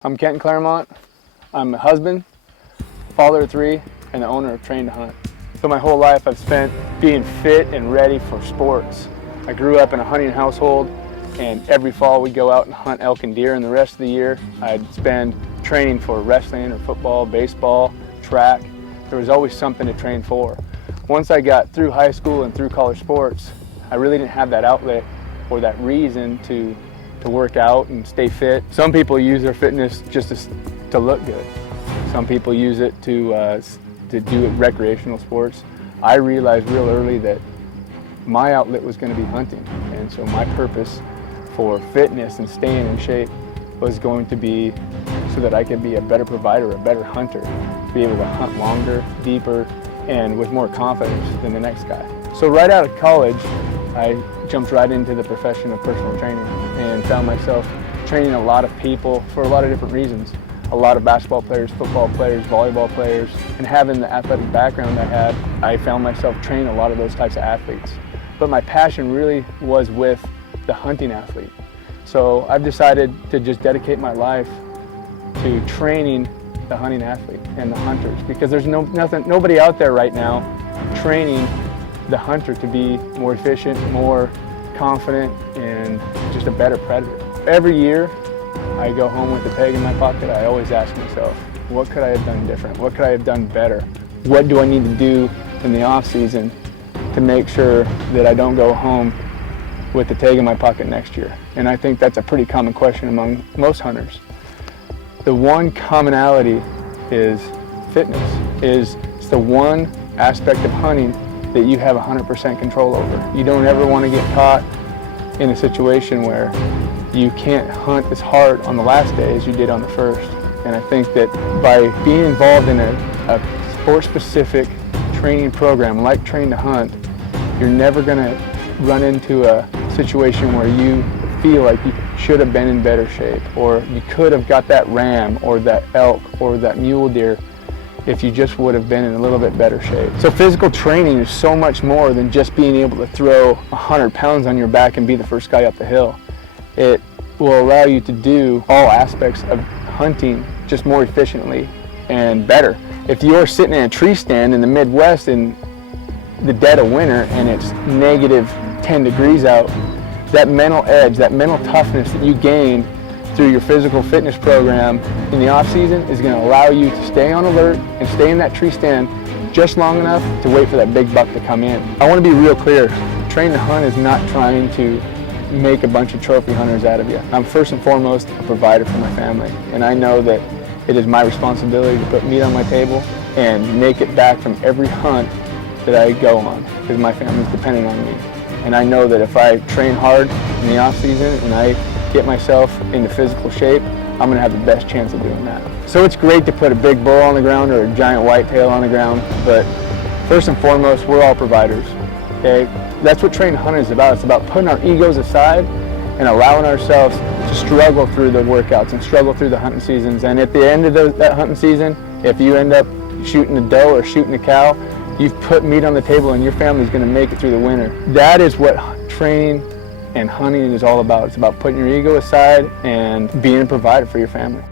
I'm Kenton Claremont. I'm a husband, father of 3, and the owner of Train to Hunt. So my whole life I've spent being fit and ready for sports. I grew up in a hunting household, and every fall we'd go out and hunt elk and deer, and the rest of the year I'd spend training for wrestling or football, baseball, track. There was always something to train for. Once I got through high school and through college sports, I really didn't have that outlet or that reason to work out and stay fit. Some people use their fitness just to look good. Some people use it to do it recreational sports. I realized real early that my outlet was going to be hunting, and so my purpose for fitness and staying in shape was going to be so that I could be a better provider, a better hunter, be able to hunt longer, deeper, and with more confidence than the next guy. So right out of college, I jumped right into the profession of personal training and found myself training a lot of people for a lot of different reasons. A lot of basketball players, football players, volleyball players, and having the athletic background I had, I found myself training a lot of those types of athletes. But my passion really was with the hunting athlete. So I've decided to just dedicate my life to training the hunting athlete and the hunters, because there's nobody out there right now training the hunter to be more efficient, more confident, and just a better predator. Every year I go home with a peg in my pocket. I always ask myself, what could I have done different? What could I have done better? What do I need to do in the off season to make sure that I don't go home with the tag in my pocket next year? And I think that's a pretty common question among most hunters. The one commonality is fitness. It's the one aspect of hunting that you have 100% control over. You don't ever want to get caught in a situation where you can't hunt as hard on the last day as you did on the first. And I think that by being involved in a sport-specific training program like Train to Hunt, you're never going to run into a situation where you feel like you should have been in better shape, or you could have got that ram or that elk or that mule deer if you just would have been in a little bit better shape. So physical training is so much more than just being able to throw 100 pounds on your back and be the first guy up the hill. It will allow you to do all aspects of hunting just more efficiently and better. If you're sitting in a tree stand in the Midwest in the dead of winter and it's negative 10 degrees out, that mental edge, that mental toughness that you gained through your physical fitness program in the off season is going to allow you to stay on alert and stay in that tree stand just long enough to wait for that big buck to come in. I want to be real clear. Train to Hunt is not trying to make a bunch of trophy hunters out of you. I'm first and foremost a provider for my family, and I know that it is my responsibility to put meat on my table and make it back from every hunt that I go on, because my family's dependent on me. And I know that if I train hard in the off season and I get myself into physical shape, I'm going to have the best chance of doing that. So it's great to put a big bull on the ground or a giant whitetail on the ground, but first and foremost, we're all providers. Okay? That's what Train to Hunt is about. It's about putting our egos aside and allowing ourselves to struggle through the workouts and struggle through the hunting seasons. And at the end of that hunting season, if you end up shooting a doe or shooting a cow, you've put meat on the table and your family's going to make it through the winter. That is what training and hunting is all about. It's about putting your ego aside and being a provider for your family.